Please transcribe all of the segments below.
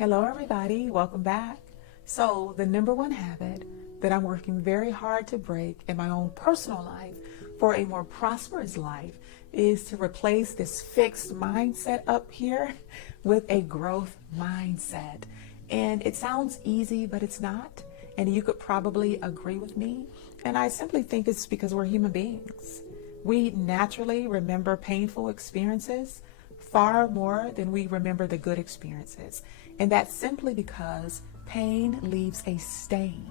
Hello everybody, welcome back. So the number one habit that I'm working very hard to break in my own personal life for a more prosperous life is to replace this fixed mindset up here with a growth mindset. And it sounds easy, but it's not. And you could probably agree with me. And I simply think it's because we're human beings. We naturally remember painful experiences far more than we remember the good experiences. And that's simply because pain leaves a stain.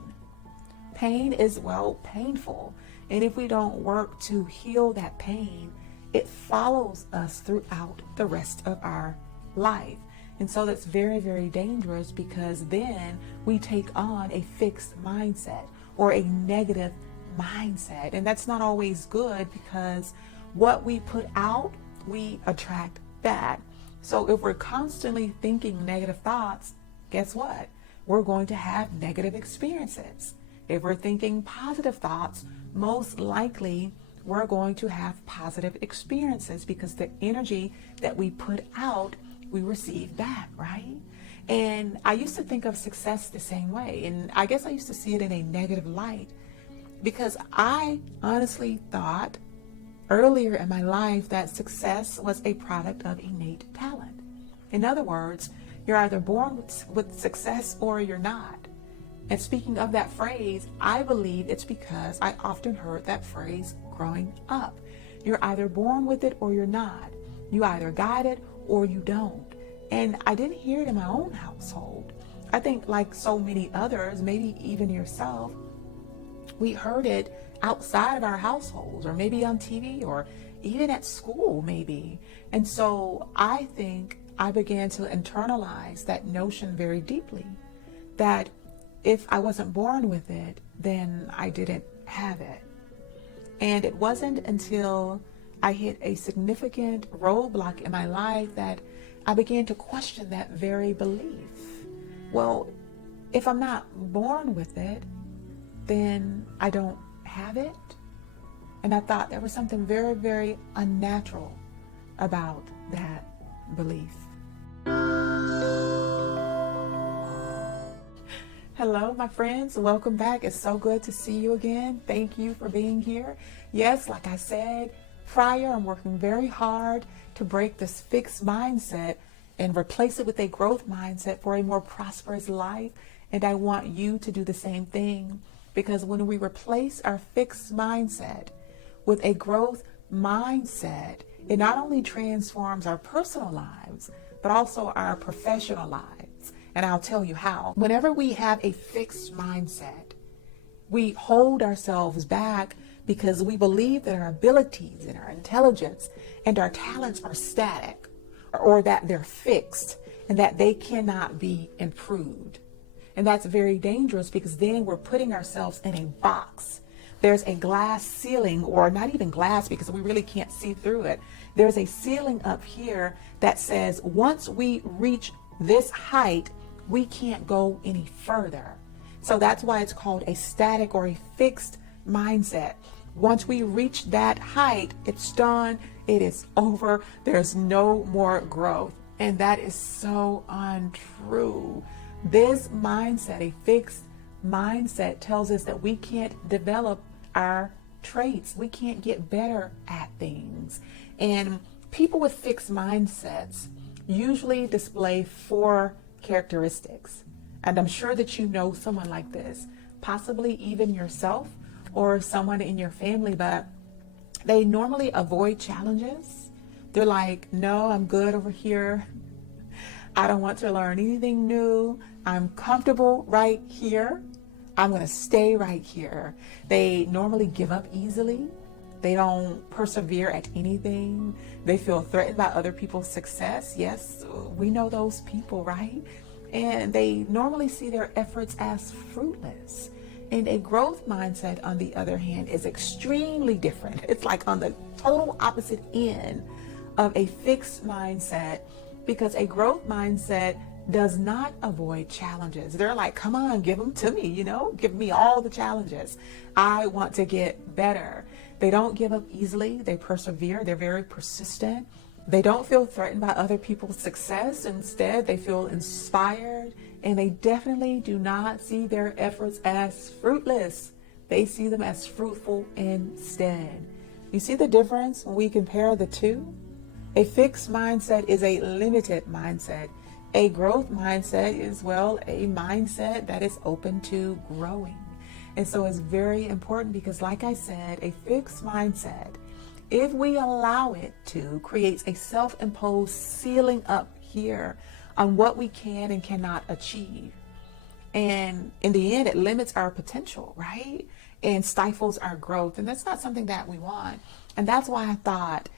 Pain is, painful. And if we don't work to heal that pain, it follows us throughout the rest of our life. And so that's very, very dangerous because then we take on a fixed mindset or a negative mindset. And that's not always good because what we put out, we attract back. So if we're constantly thinking negative thoughts, guess what? We're going to have negative experiences. If we're thinking positive thoughts, most likely we're going to have positive experiences because the energy that we put out, we receive back, right? And I used to think of success the same way. And I guess I used to see it in a negative light because I honestly thought earlier in my life that success was a product of innate talent. In other words, you're either born with success or you're not. And speaking of that phrase, I believe it's because I often heard that phrase growing up. You're either born with it or you're not. You either got it or you don't. And I didn't hear it in my own household. I think like so many others, maybe even yourself, we heard it outside of our households or maybe on TV or even at school maybe. And so I think I began to internalize that notion very deeply, that if I wasn't born with it, then I didn't have it. And it wasn't until I hit a significant roadblock in my life that I began to question that very belief. Well, if I'm not born with it, then I don't have it. And I thought there was something very, very unnatural about that belief. Hello, my friends. Welcome back. It's so good to see you again. Thank you for being here. Yes, like I said prior, I'm working very hard to break this fixed mindset and replace it with a growth mindset for a more prosperous life. And I want you to do the same thing. Because when we replace our fixed mindset with a growth mindset, it not only transforms our personal lives, but also our professional lives. And I'll tell you how. Whenever we have a fixed mindset, we hold ourselves back because we believe that our abilities and our intelligence and our talents are static or that they're fixed and that they cannot be improved. And that's very dangerous because then we're putting ourselves in a box. There's a glass ceiling, or not even glass because we really can't see through it. There's a ceiling up here that says once we reach this height, we can't go any further. So that's why it's called a static or a fixed mindset. Once we reach that height, it's done. It is over. There's no more growth. And that is so untrue. This mindset, a fixed mindset, tells us that we can't develop our traits. We can't get better at things. And people with fixed mindsets usually display 4 characteristics. And I'm sure that you know someone like this, possibly even yourself or someone in your family, but they normally avoid challenges. They're like, no, I'm good over here. I don't want to learn anything new. I'm comfortable right here. I'm going to stay right here. They normally give up easily. They don't persevere at anything. They feel threatened by other people's success. Yes, we know those people, right? And they normally see their efforts as fruitless. And a growth mindset, on the other hand, is extremely different. It's like on the total opposite end of a fixed mindset, because a growth mindset does not avoid challenges. They're like, come on, give them to me, give me all the challenges. I want to get better. They don't give up easily. They persevere. They're very persistent. They don't feel threatened by other people's success. Instead, they feel inspired, and they definitely do not see their efforts as fruitless. They see them as fruitful instead. You see the difference when we compare the two? A fixed mindset is a limited mindset. A growth mindset is, well, a mindset that is open to growing. And so it's very important because, like I said, a fixed mindset, if we allow it to, creates a self-imposed ceiling up here on what we can and cannot achieve. And in the end, it limits our potential, right? And stifles our growth. And that's not something that we want. And that's why I thought,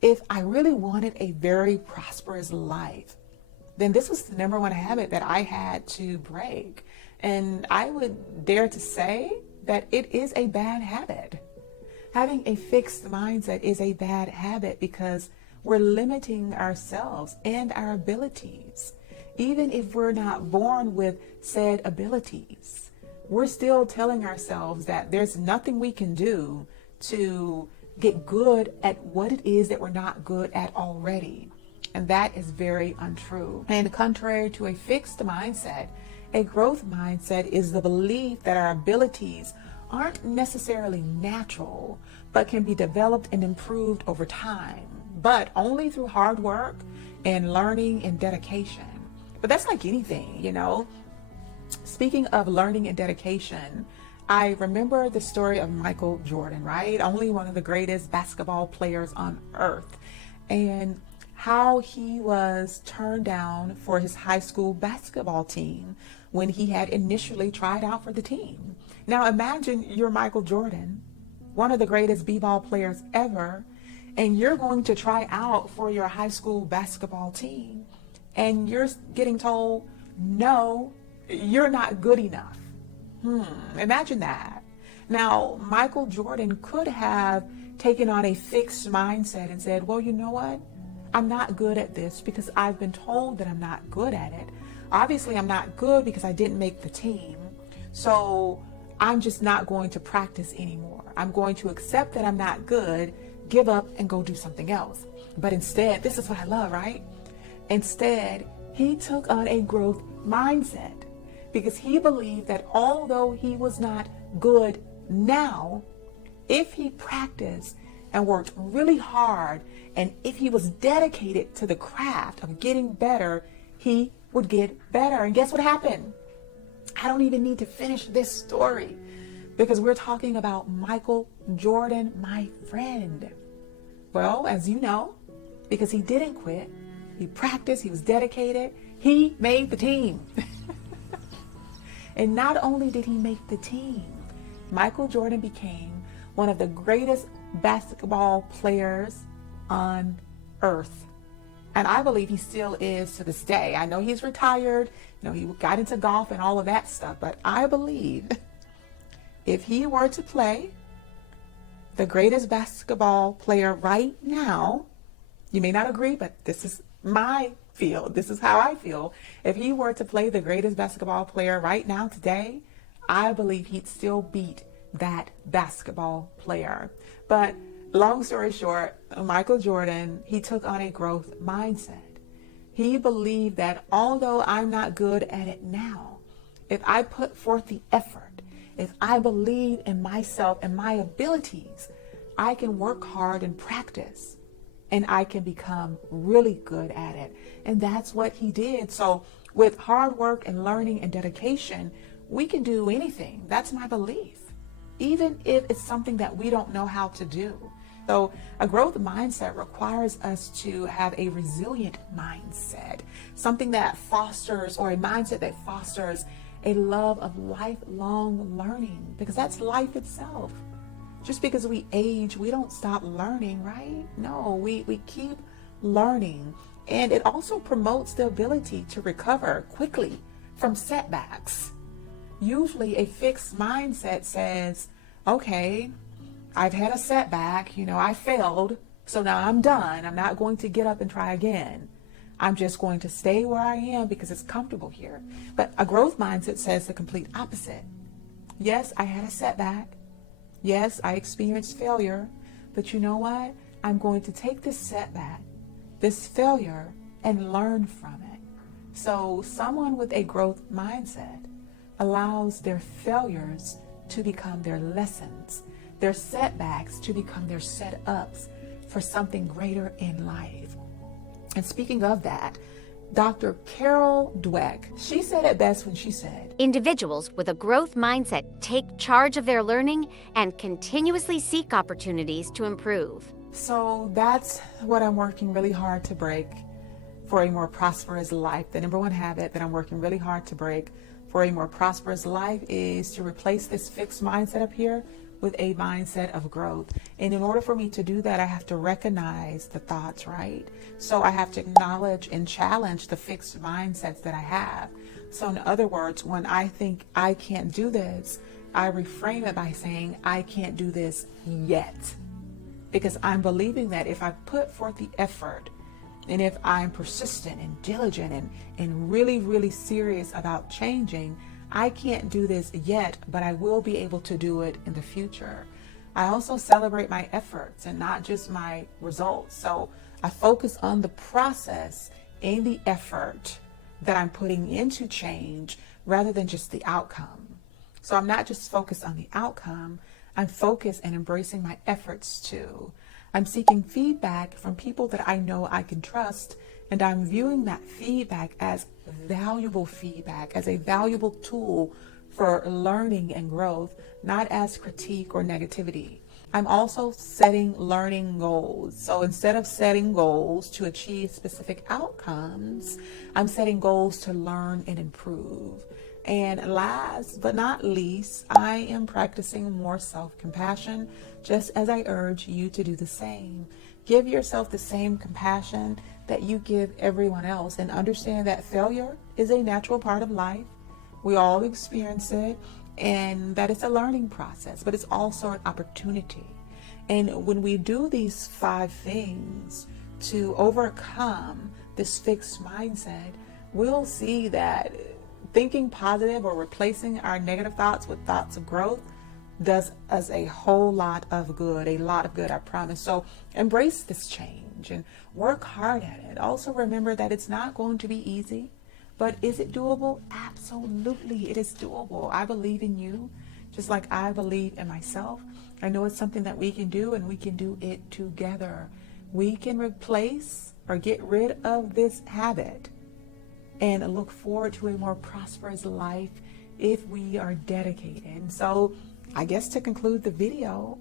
if I really wanted a very prosperous life, then this was the number one habit that I had to break. And I would dare to say that it is a bad habit. Having a fixed mindset is a bad habit because we're limiting ourselves and our abilities. Even if we're not born with said abilities, we're still telling ourselves that there's nothing we can do to get good at what it is that we're not good at already. And that is very untrue. And contrary to a fixed mindset, a growth mindset is the belief that our abilities aren't necessarily natural, but can be developed and improved over time, but only through hard work and learning and dedication. But that's like anything, you know. Speaking of learning and dedication, I remember the story of Michael Jordan, right? Only one of the greatest basketball players on earth. And how he was turned down for his high school basketball team when he had initially tried out for the team. Now imagine you're Michael Jordan, one of the greatest b-ball players ever, and you're going to try out for your high school basketball team, and you're getting told, no, you're not good enough. Imagine that. Now, Michael Jordan could have taken on a fixed mindset and said, well, you know what? I'm not good at this because I've been told that I'm not good at it. Obviously, I'm not good because I didn't make the team. So I'm just not going to practice anymore. I'm going to accept that I'm not good, give up, and go do something else. But instead, this is what I love, right? Instead, he took on a growth mindset because he believed that although he was not good now, if he practiced and worked really hard, and if he was dedicated to the craft of getting better, he would get better. And guess what happened? I don't even need to finish this story because we're talking about Michael Jordan, my friend. Well, as you know, because he didn't quit, he practiced, he was dedicated, he made the team. And not only did he make the team, Michael Jordan became one of the greatest basketball players on earth. And I believe he still is to this day. I know he's retired, you know, he got into golf and all of that stuff, but I believe if he were to play the greatest basketball player right now, you may not agree, but this is my field. This is how I feel. If he were to play the greatest basketball player right now today, I believe he'd still beat that basketball player. But long story short, Michael Jordan, he took on a growth mindset. He believed that although I'm not good at it now, if I put forth the effort, if I believe in myself and my abilities, I can work hard and practice, and I can become really good at it. And that's what he did. So with hard work and learning and dedication, we can do anything. That's my belief, even if it's something that we don't know how to do. So a growth mindset requires us to have a resilient mindset, something that fosters, or a mindset that fosters a love of lifelong learning, because that's life itself. Just because we age, we don't stop learning, right? No, we keep learning. And it also promotes the ability to recover quickly from setbacks. Usually a fixed mindset says, okay, I've had a setback, you know, I failed, so now I'm done. I'm not going to get up and try again. I'm just going to stay where I am because it's comfortable here. But a growth mindset says the complete opposite. Yes, I had a setback. Yes, I experienced failure, but you know what? I'm going to take this setback. this failure and learn from it. So someone with a growth mindset allows their failures to become their lessons, their setbacks to become their setups for something greater in life. And speaking of that, Dr. Carol Dweck, she said it best when she said, individuals with a growth mindset take charge of their learning and continuously seek opportunities to improve. So that's what I'm working really hard to break for a more prosperous life. The number one habit that I'm working really hard to break for a more prosperous life is to replace this fixed mindset up here with a mindset of growth. And in order for me to do that, I have to recognize the thoughts, right? So I have to acknowledge and challenge the fixed mindsets that I have. So in other words, when I think I can't do this, I reframe it by saying, I can't do this yet. Because I'm believing that if I put forth the effort, and if I'm persistent and diligent and really, really serious about changing, I can't do this yet, but I will be able to do it in the future. I also celebrate my efforts and not just my results. So I focus on the process and the effort that I'm putting into change rather than just the outcome. So I'm not just focused on the outcome, I'm focused and embracing my efforts too. I'm seeking feedback from people that I know I can trust, and I'm viewing that feedback as valuable feedback, as a valuable tool for learning and growth, not as critique or negativity. I'm also setting learning goals. So instead of setting goals to achieve specific outcomes, I'm setting goals to learn and improve. And last but not least, I am practicing more self-compassion, just as I urge you to do the same. Give yourself the same compassion that you give everyone else, and understand that failure is a natural part of life. We all experience it, and that it's a learning process, but it's also an opportunity. And when we do these 5 things to overcome this fixed mindset, we'll see that thinking positive or replacing our negative thoughts with thoughts of growth does us a whole lot of good, I promise. So embrace this change and work hard at it. Also remember that it's not going to be easy, but is it doable? Absolutely, it is doable. I believe in you, just like I believe in myself. I know it's something that we can do, and we can do it together. We can replace or get rid of this habit and look forward to a more prosperous life if we are dedicated. And so I guess to conclude the video,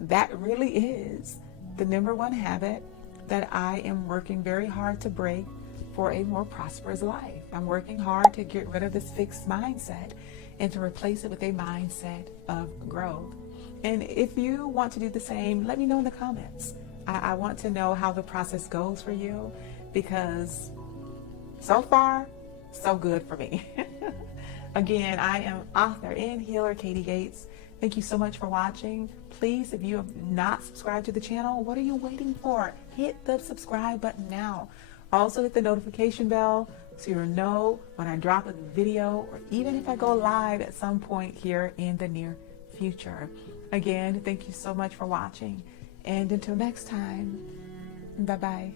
that really is the number one habit that I am working very hard to break for a more prosperous life. I'm working hard to get rid of this fixed mindset and to replace it with a mindset of growth. And if you want to do the same, let me know in the comments. I want to know how the process goes for you, because so far, so good for me. Again, I am author and healer Katie Gates. Thank you so much for watching. Please, if you have not subscribed to the channel, what are you waiting for? Hit the subscribe button now. Also hit the notification bell so you'll know when I drop a video, or even if I go live at some point here in the near future. Again, thank you so much for watching. And until next time, bye-bye.